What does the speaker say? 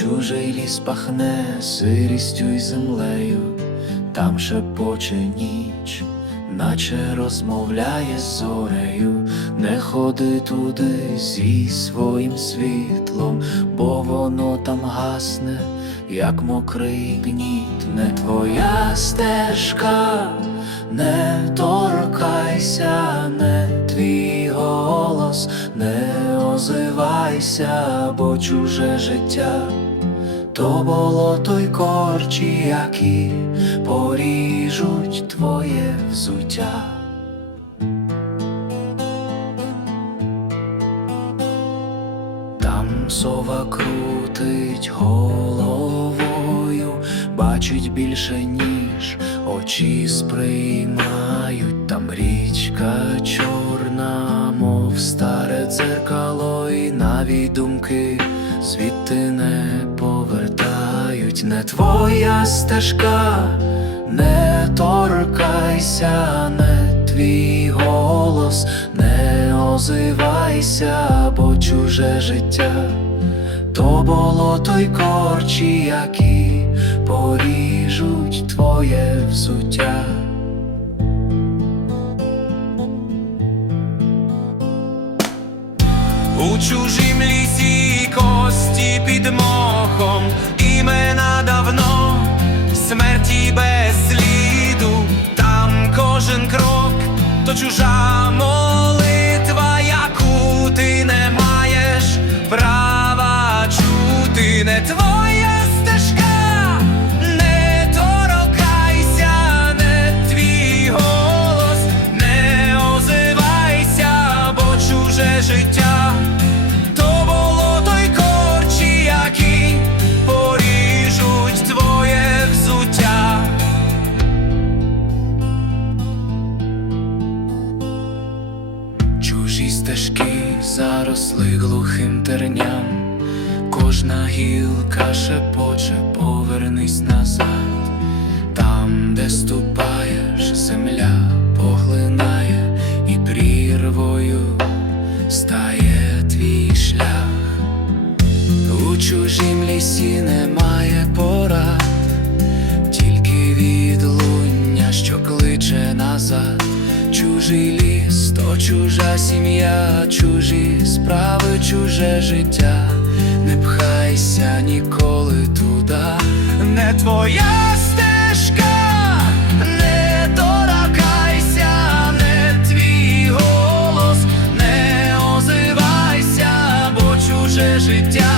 чужий ліс пахне сирістю й землею, там шепоче ніч, наче розмовляє з зорею, не ходи туди зі своїм світлом, бо воно там гасне, як мокрий гніт, не твоя стежка, не торкайся, не твій голос, не озивайся, бо чуже життя. То болото й корчі, які поріжуть твоє взуття. Там сова крутить головою, бачить більше, ніж очі сприймають. Там річка чорна, мов старе дзеркало, і навіть думки звідти не повертають. Не твоя стежка, не торкайся, не твій голос, не озивайся, бо чуже життя, то болото й корчі, які поріжуть твоє взуття. У чужім лісі кості під мохом, давно, стежки заросли глухим терням, кожна гілка шепоче, повернись назад, там, де ступаєш, земля поглинає і прірвою стає твій шлях. У чужім лісі немає порад, чужа сім'я, чужі справи, чуже життя, не пхайся ніколи туди, Не твоя стежка, не торакайся, не твій голос, не озивайся, бо чуже життя,